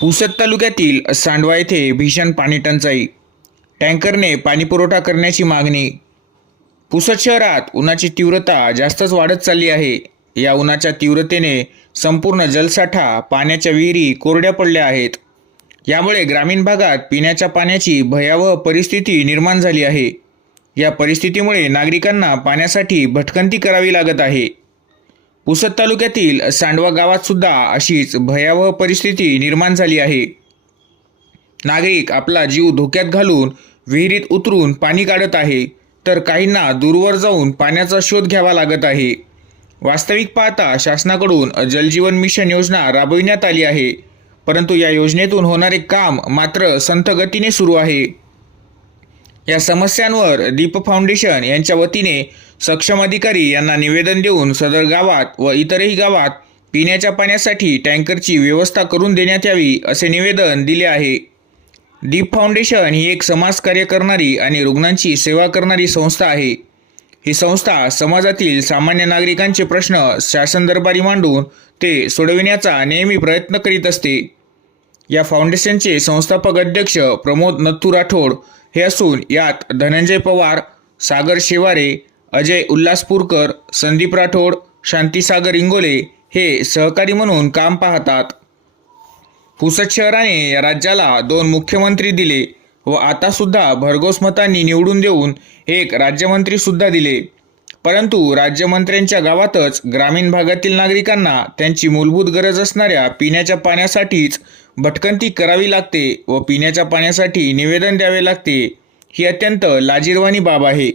पुसद तालुक्यातील सांडवा येथे भीषण पाणी टंचाई. टँकरने पाणीपुरवठा करण्याची मागणी. पुसद शहरात उन्हाची तीव्रता जास्तच वाढत चालली आहे. या उन्हाच्या तीव्रतेने संपूर्ण जलसाठा पाण्याच्या विहिरी कोरड्या पडल्या आहेत. यामुळे ग्रामीण भागात पिण्याच्या पाण्याची भयावह परिस्थिती निर्माण झाली आहे. या परिस्थितीमुळे नागरिकांना पाण्यासाठी भटकंती करावी लागत आहे. पुसद तालुक्यातील सांडवा गावात सुद्धा अशीच भयावह परिस्थिती निर्माण झाली आहे. नागरिक आपला जीव धोक्यात घालून विहिरीत उतरून पाणी काढत आहे तर काहींना दूरवर जाऊन पाण्याचा शोध घ्यावा लागत आहे. वास्तविक पाहता शासनाकडून जलजीवन मिशन योजना राबविण्यात आली आहे परंतु या योजनेतून होणारे काम मात्र संथ गतीने सुरू आहे. या समस्यांवर दीप फाउंडेशन यांच्या वतीने सक्षम अधिकारी यांना निवेदन देऊन सदर गावात व इतरही गावात पिण्याच्या पाण्यासाठी टँकरची व्यवस्था करून देण्यात यावी असे निवेदन दिले आहे. दीप फाउंडेशन ही एक समाजकार्य करणारी आणि रुग्णांची सेवा करणारी संस्था आहे. ही संस्था समाजातील सामान्य नागरिकांचे प्रश्न शासन दरबारी मांडून ते सोडविण्याचा नेहमी प्रयत्न करीत असते. या फाउंडेशनचे संस्थापक अध्यक्ष प्रमोद नथू राठोड हे असून यात धनंजय पवार सागर शेवारे अजय उल्हासपूरकर संदीप राठोड शांतीसागर इंगोले हे सहकारी म्हणून काम पाहतात. पुसद शहराने या राज्याला दोन मुख्यमंत्री दिले व आता सुद्धा भरघोस मतांनी निवडून देऊन एक राज्यमंत्री सुद्धा दिले. परंतु राज्यमंत्र्यांच्या गावातच ग्रामीण भागातील नागरिकांना त्यांची मूलभूत गरज असणाऱ्या पिण्याच्या पाण्यासाठीच भटकंती करावी लागते व पिण्याच्या पाण्यासाठी निवेदन द्यावे लागते ही अत्यंत लाजीरवाणी बाब आहे.